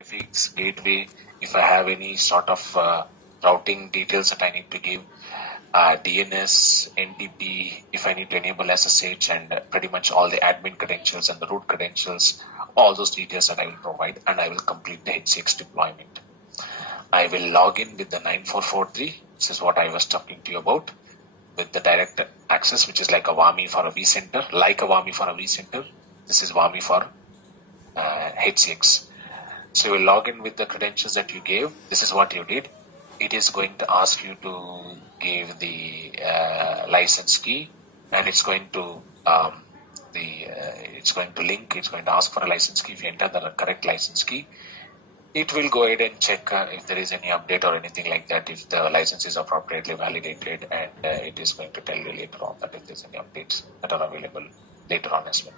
prefix, gateway, if I have any sort of routing details that I need to give, DNS, NTP, if I need to enable SSH, and pretty much all the admin credentials and the root credentials, all those details that I will provide, and I will complete the HCX deployment. I will log in with the 9443. This is what I was talking to you about, with the direct access, which is like a WAMI for a vCenter, like a WAMI for a vCenter. This is WAMI for HCX. So you will log in with the credentials that you gave. This is what you did. It is going to ask you to give the license key, and it's going to it's going to link. It's going to ask for a license key. If you enter the correct license key, it will go ahead and check if there is any update or anything like that, if the license is appropriately validated, and it is going to tell you later on that if there's any updates that are available later on as well.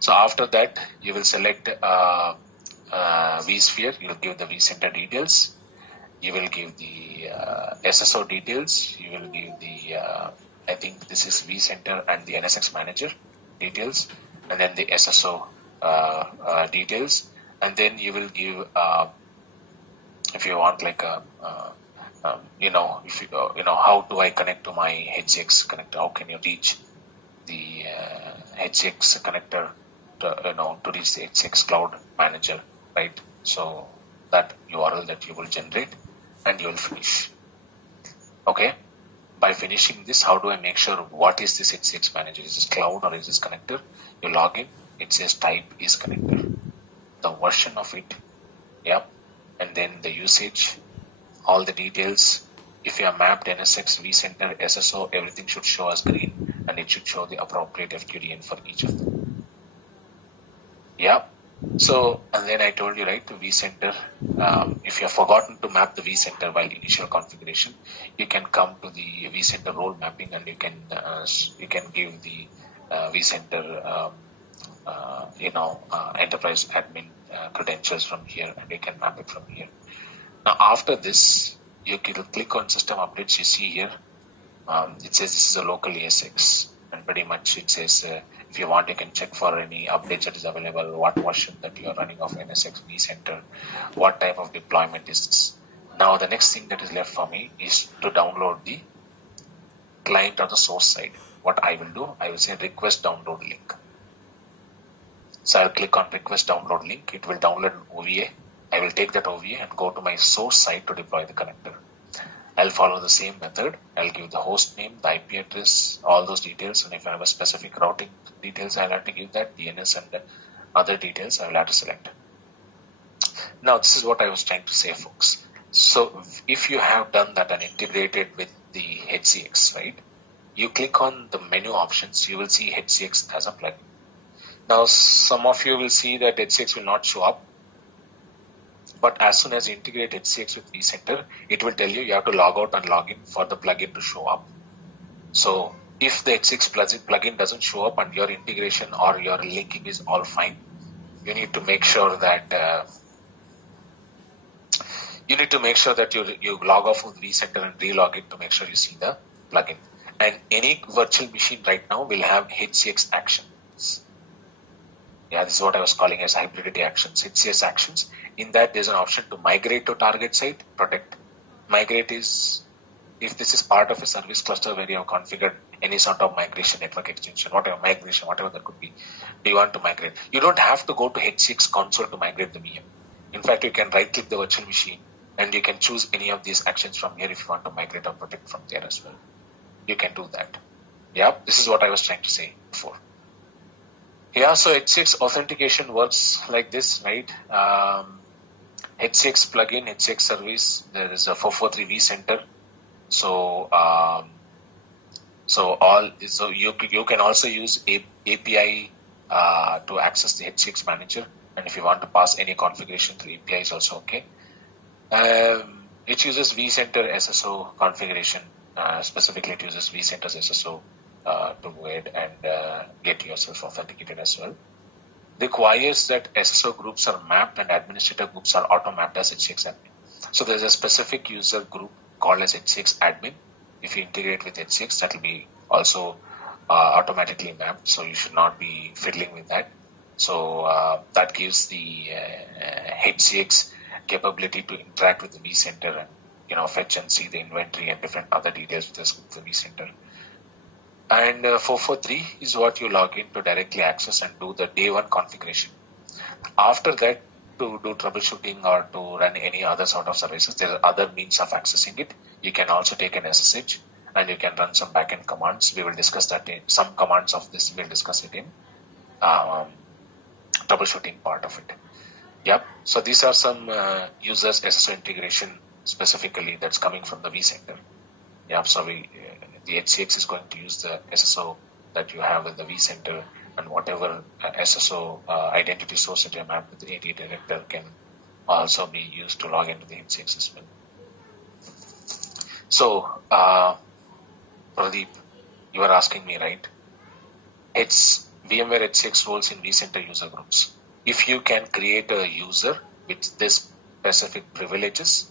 So after that, you will select vSphere. You will give the vCenter details. You will give the SSO details. You will give the, I think this is vCenter and the NSX manager details, and then the SSO details. And then you will give, if you want like a, if you, how do I connect to my HCX connector? How can you reach the HCX connector to reach the HCX cloud manager, right? So that URL that you will generate, and you will finish. Okay. By finishing this, how do I make sure what is this HCX manager? Is this cloud or is this connector? You log in. It says type is connector. The version of it, and then the usage, all the details. If you have mapped NSX, vCenter, SSO, everything should show as green, and it should show the appropriate FQDN for each of them. So, and then I told you, right, the vCenter, if you have forgotten to map the vCenter while initial configuration, you can come to the vCenter role mapping, and you can give the vCenter enterprise admin credentials from here, and you can map it from here. Now after this, you can click on system updates. You see here, it says this is a local ESX, and pretty much it says if you want, you can check for any updates that is available, what version that you are running of NSX vCenter, what type of deployment is this. Now the next thing that is left for me is to download the client or the source side. What I will do, I will say request download link. So I'll click on request download link. It will download an OVA. I will take that OVA and go to my source site to deploy the connector. I'll follow the same method. I'll give the host name, the IP address, all those details. And if I have a specific routing details, I'll have to give that, DNS and other details I will have to select. Now this is what I was trying to say, folks. So if you have done that and integrated with the HCX, right? You click on the menu options, you will see HCX as a plugin. Now, some of you will see that HCX will not show up, but as soon as you integrate HCX with vCenter, it will tell you have to log out and log in for the plugin to show up. So if the HCX plugin doesn't show up and your integration or your linking is all fine, you need to make sure that you log off with vCenter and re-log in to make sure you see the plugin. And any virtual machine right now will have HCX actions. This is what I was calling as hybridity actions, HCX actions. In that, there's an option to migrate to target site, protect. Migrate is, if this is part of a service cluster where you have configured any sort of migration, network extension, whatever that could be. Do you want to migrate? You don't have to go to HCX console to migrate the VM. In fact, you can right click the virtual machine and you can choose any of these actions from here if you want to migrate or protect from there as well. You can do that. This is what I was trying to say before. So HCX authentication works like this, right? HCX plugin, HCX service, there is a 443 vCenter. So you can also use API to access the HCX manager, and if you want to pass any configuration through API is also okay. It uses vCenter SSO configuration. Specifically, it uses vCenter's SSO to go ahead and get yourself authenticated as well. Requires that SSO groups are mapped and administrator groups are auto-mapped as HCX admin. So there's a specific user group called as HCX admin. If you integrate with HCX, that will be also automatically mapped. So you should not be fiddling with that. So that gives the HCX capability to interact with the vCenter and fetch and see the inventory and different other details with the vCenter. And 443 is what you log in to directly access and do the day one configuration. After that, to do troubleshooting or to run any other sort of services, there are other means of accessing it. You can also take an SSH and you can run some backend commands. We will discuss that in some commands of this. We'll discuss it in troubleshooting part of it. Yep. So these are some users SSO integration specifically that's coming from the vCenter. Yep. So the HCX is going to use the SSO that you have in the vCenter, and whatever SSO identity source that you map with the AD director can also be used to log into the HCX as well. So, Pradeep, you are asking me, right? It's VMware HCX roles in vCenter user groups. If you can create a user with this specific privileges,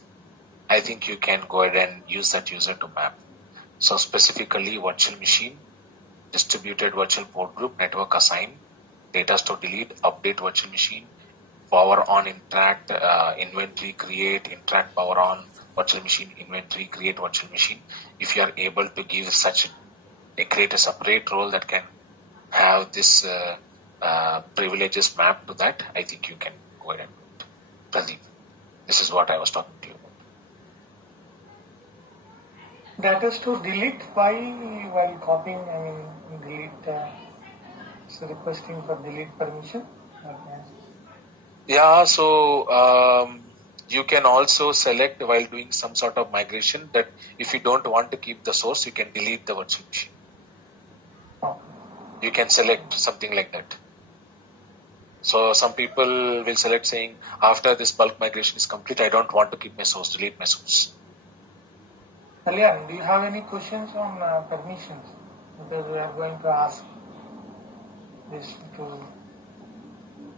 I think you can go ahead and use that user to map. So specifically virtual machine, distributed virtual port group, network assign, data store delete, update virtual machine, power on interact, inventory create, interact power on, virtual machine, inventory create virtual machine. If you are able to give create a separate role that can have this privileges mapped to that, I think you can go ahead and do it. Pradeep, this is what I was talking to you about. Data store delete while copying, delete, so requesting for delete permission. Okay. Yeah, so you can also select while doing some sort of migration that if you don't want to keep the source, you can delete the virtual machine. Oh. You can select something like that. So some people will select saying, after this bulk migration is complete, I don't want to keep my source, delete my source. Kalyan, do you have any questions on permissions? Because we are going to ask this to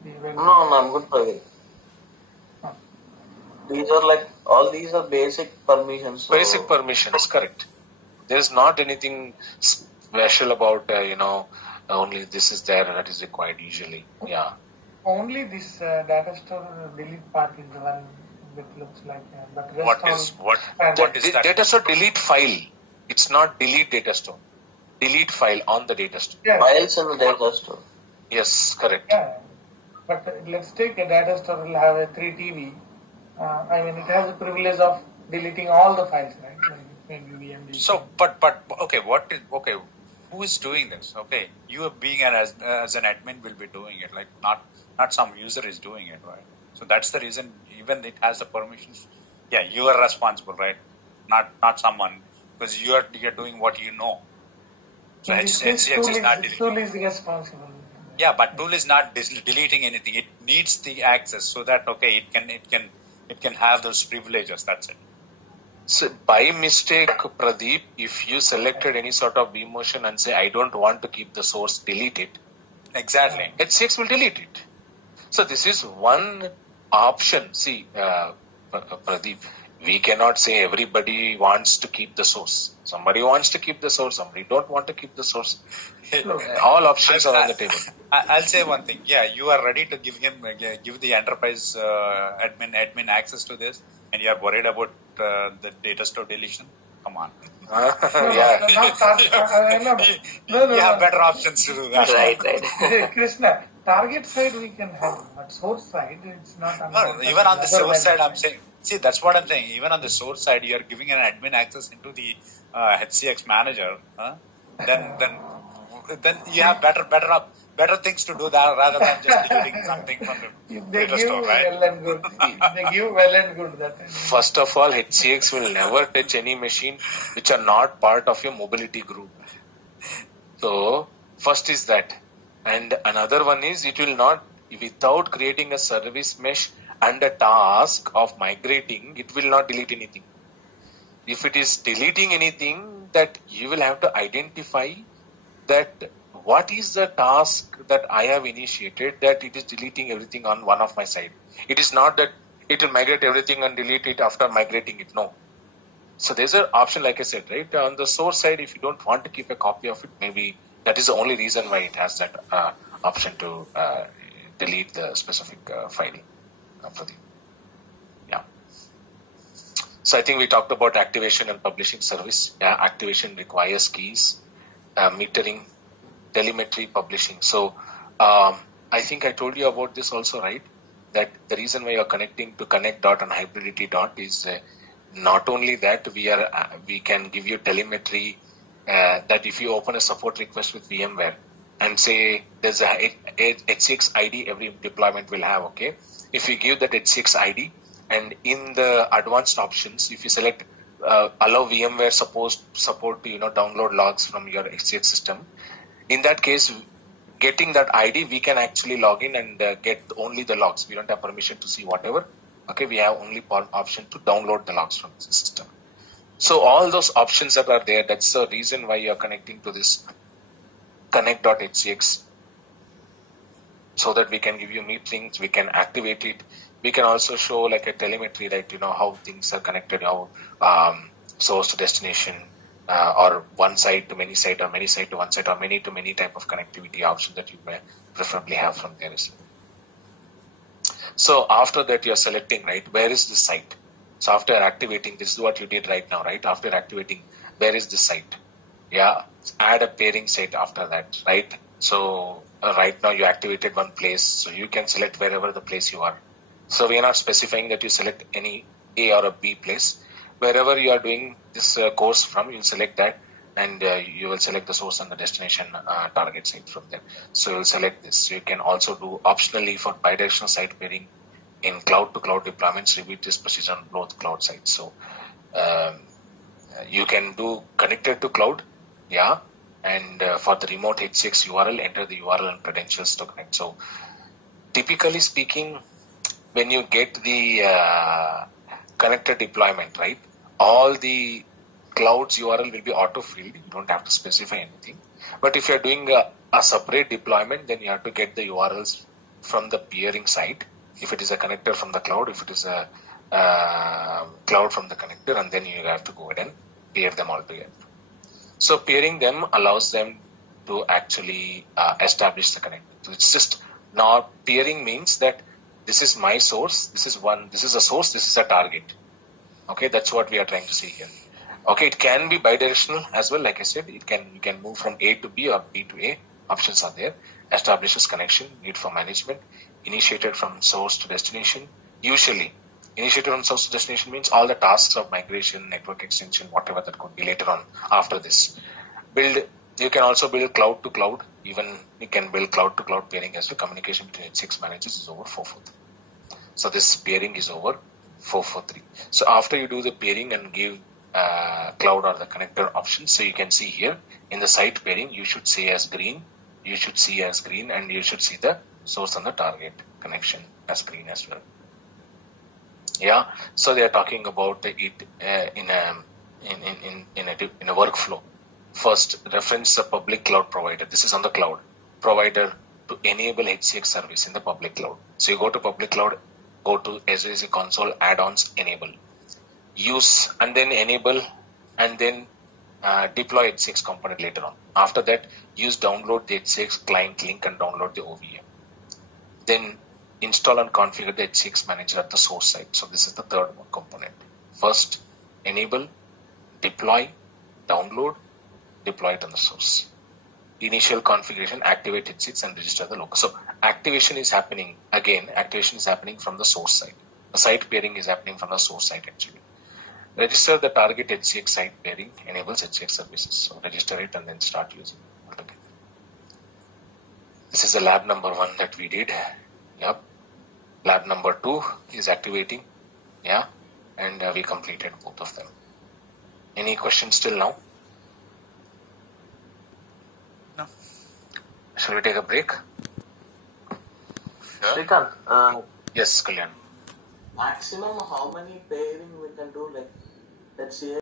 the vendor. No, I'm good for it. Oh. These are all these are basic permissions. So Basic permissions, correct. There is not anything special about, only this is there that is required usually. Yeah. Only this data store delete part is the one that looks like but rest what is that? Data store delete file. It's not delete data store. Delete file on the data store. Yeah. Files in the data store. Yes, correct. Yeah. But let's take a data store will have a 3 TB. It has the privilege of deleting all the files, right? Maybe VMD. So, but okay, who is doing this? Okay, you being as an admin will be doing it, not some user is doing it, right? So that's the reason even it has the permissions. Yeah, you are responsible, right? Not someone, because you are doing what you know. So HCX is not deleting. Tool is responsible. Yeah, but tool is not deleting anything. It needs the access so that it can have those privileges. That's it. So by mistake, Pradeep, if you selected any sort of vMotion and say, I don't want to keep the source, delete it. Exactly. HCX will delete it. So this is one option. See, Pradeep, we cannot say everybody wants to keep the source. Somebody wants to keep the source. Somebody don't want to keep the source. All options are on the table. I'll say one thing. Yeah, you are ready to give the enterprise admin access to this, and you are worried about the data store deletion. Come on. Yeah. You have better options to do that. Right. Krishna, target side we can have, but source side it's not. No, even on the source side, I'm saying. See, that's what I'm saying. Even on the source side, you are giving an admin access into the HCX manager. Then you have better things to do that rather than just deleting something from the data store, right? Well and good. They give well and good. That First of all, HCX will never touch any machine which are not part of your mobility group. So, first is that. And another one is it will not, without creating a service mesh and a task of migrating, it will not delete anything. If it is deleting anything, that you will have to identify that what is the task that I have initiated that it is deleting everything on one of my side. It is not that it will migrate everything and delete it after migrating it. No. So there's an option, like I said, right? On the source side, if you don't want to keep a copy of it, maybe that is the only reason why it has that option to delete the specific file for the, yeah. So I think we talked about activation and publishing service. Yeah, activation requires keys, metering, telemetry, publishing. So I think I told you about this also, right? That the reason why you're connecting to connect dot and hybridity dot is not only that we can give you telemetry that if you open a support request with VMware and say there's a H6 ID every deployment will have, okay? If you give that H6 ID and in the advanced options, if you select allow VMware support to download logs from your H6 system, in that case, getting that ID, we can actually log in and get only the logs. We don't have permission to see whatever. Okay, we have only option to download the logs from the system. So all those options that are there, that's the reason why you are connecting to this connect.hcx, so that we can give you meetings, we can activate it. We can also show like a telemetry, like, how things are connected, how source to destination, or one site to many site, or many site to one site, or many to many type of connectivity option that you may preferably have from there. So after that, you're selecting, right, where is this site? So after activating, this is what you did right now, right? After activating, where is this site? Yeah, add a pairing site after that, right? So right now you activated one place, so you can select wherever the place you are. So we are not specifying that you select any A or a B place. Wherever you are doing this course from, you'll select that, and you will select the source and the destination target site from there. So you'll select this. You can also do optionally for bidirectional site pairing in cloud-to-cloud deployments, repeat this procedure on both cloud sites. So you can do connected to cloud, yeah, and for the remote H6 URL, enter the URL and credentials to connect. So typically speaking, when you get the connected deployment, right, all the clouds URL will be auto-filled. You don't have to specify anything. But if you're doing a separate deployment, then you have to get the URLs from the peering site. If it is a connector from the cloud, if it is a cloud from the connector, and then you have to go ahead and pair them all together. So pairing them allows them to actually establish the connector. So it's just now pairing means that this is my source, this is a source, this is a target. Okay, that's what we are trying to see here. Okay, it can be bidirectional as well. Like I said, you can move from A to B or B to A. Options are there. Establishes connection, need for management, initiated from source to destination. Usually, initiated from source to destination means all the tasks of migration, network extension, whatever that could be later on after this. You can also build cloud to cloud. Even you can build cloud to cloud pairing as well. Communication between H6 managers is over 443. So this pairing is over 443. So after you do the pairing and give cloud or the connector option, so you can see here in the site pairing, you should see as green, and you should see the source and the target connection as green as well. Yeah, so they are talking about it in a workflow. First, reference the public cloud provider. This is on the cloud provider to enable HCX service in the public cloud. So you go to public cloud, go to SAC console add-ons, enable, use, and then enable, and then deploy HCX component later on. After that, download the HCX client link and download the OVM. Then install and configure the HCX manager at the source site. So this is the third component. First, enable, deploy, download, deploy it on the source. Initial configuration, activate H6 and register the local. So activation is happening from the source site. The site pairing is happening from the source site actually. Register the target HCX site pairing, enables HCX services. So register it and then start using it altogether. This is the lab number 1 that we did. Yep. Lab number 2 is activating. Yeah. And we completed both of them. Any questions till now? No. Shall we take a break? Sure. Srikanth, Yes, Kalyan. maximum how many pairing we can do? Like, let's say